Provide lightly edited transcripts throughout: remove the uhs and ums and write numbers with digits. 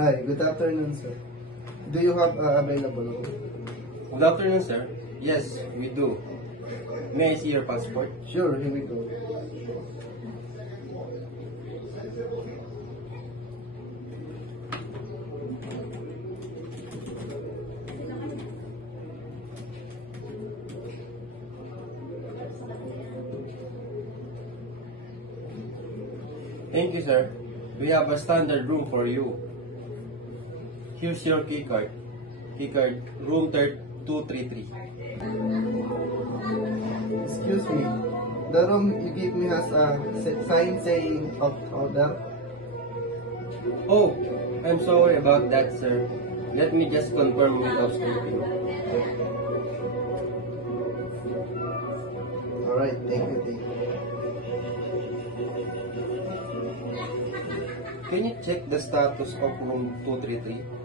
Hi, good afternoon, sir. Do you have available room? Good afternoon, sir. Yes, we do. May I see your passport? Sure, here we go. Thank you, sir. We have a standard room for you. Here's your key card. Key card, room 233. Excuse me. The room you give me has a sign saying of order. Oh, I'm sorry about that, sir. Let me just confirm with housekeeping. Alright, thank you, thank you. Can you check the status of room 233?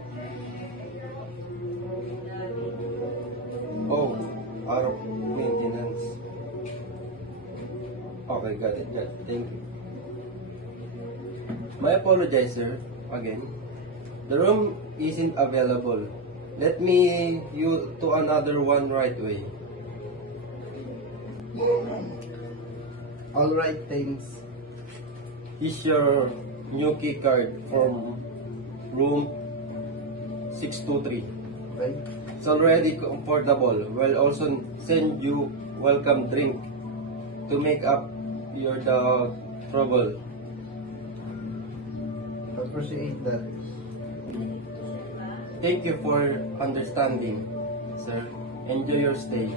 Oh, out of maintenance. Okay, got it. Thank you. My apologize, sir. Again, the room isn't available. Let me you to another one right away. Alright, thanks. Here's your new key card from room 623. Okay. It's already comfortable. We'll also send you welcome drink to make up your trouble. Appreciate that. Thank you for understanding, sir. Enjoy your stay.